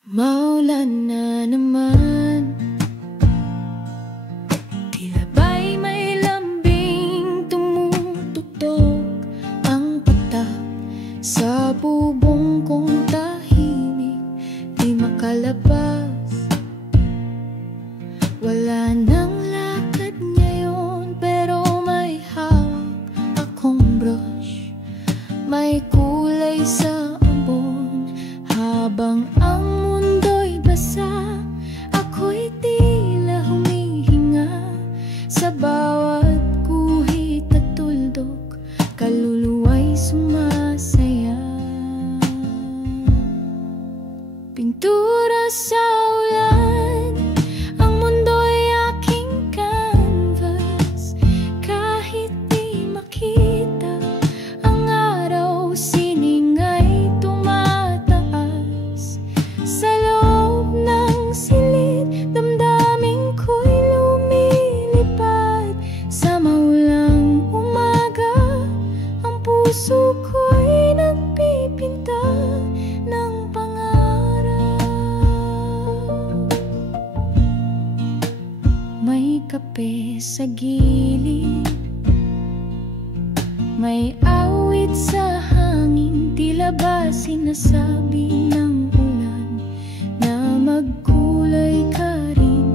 Maulan na naman, tila ba'y may lambing tumututok ang patak sa bubong kong tahimik, di makalabas. Wala nang lakad ngayon, pero may hawak akong brush, may kulay sa ambon. Habang ang mundo'y basa, ako'y tila humihinga. Sa bawat guhit at tuldok, kaluluwa'y sumasaya. Pintura sa ulan, ang mundo'y aking canvas. Kahit di makita ang araw, sining ay tumataas. Sa loob ng silid, damdamin ko'y lumilipad. Sa maulang umaga, ang puso ko'y nagpipinta ng pangarap. May kape sa gilid, may awit sa hangin, tila ba sinasabi ng ulan na magkulay ka rin.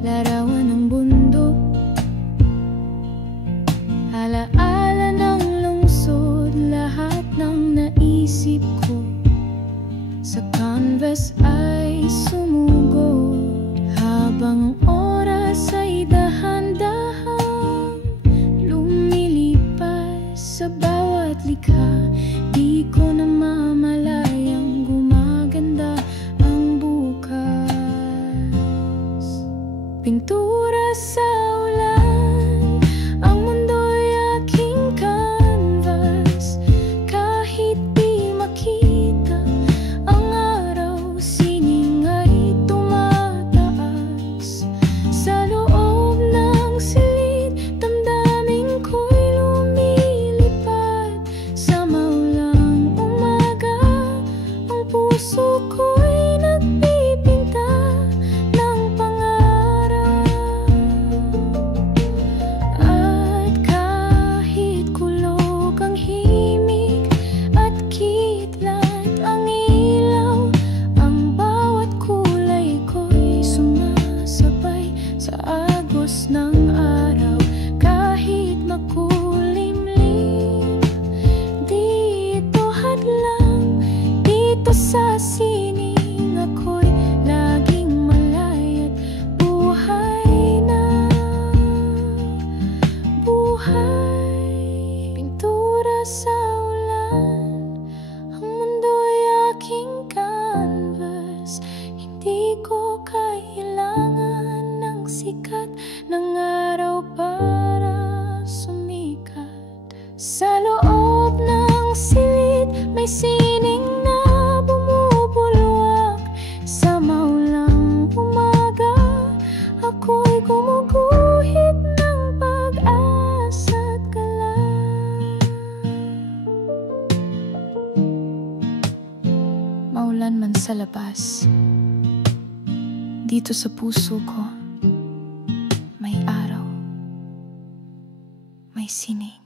Larawan ng bundok, alaala ng lungsod, lahat ng naisip ko sa canvas ay sumugod. Habang oras ay dahan-dahang lumilipas sa bawat likha, di ko namamalayang gumaganda ang bukas. Pintura sa ulan, ang mundo'y aking canvas. Kahit di makita ang araw, sining ay tumataas. Sa loob ng silid, damdamin ko'y lumilipad. Sa maulang umaga, ang puso ko'y nagpipinta ng pangarap. At kahit kulog ang himig at kidlat ang ilaw, ang bawat kulay ko'y sumasabay sa agos ng araw. Kahit makulimlim, dito hadlang, dito sa sining, ako'y laging malayat. Buhay na buhay. Pintura sa ulan, ang mundo'y aking canvas. Hindi ko kailangan ng sikat ng araw para sumikat. Sa loob ng silid, may sining na bumubulwak. Sa maulang umaga, ako'y gumuguhit ng pag-asa't galak. Maulan man sa labas, dito sa puso ko may araw, may sining.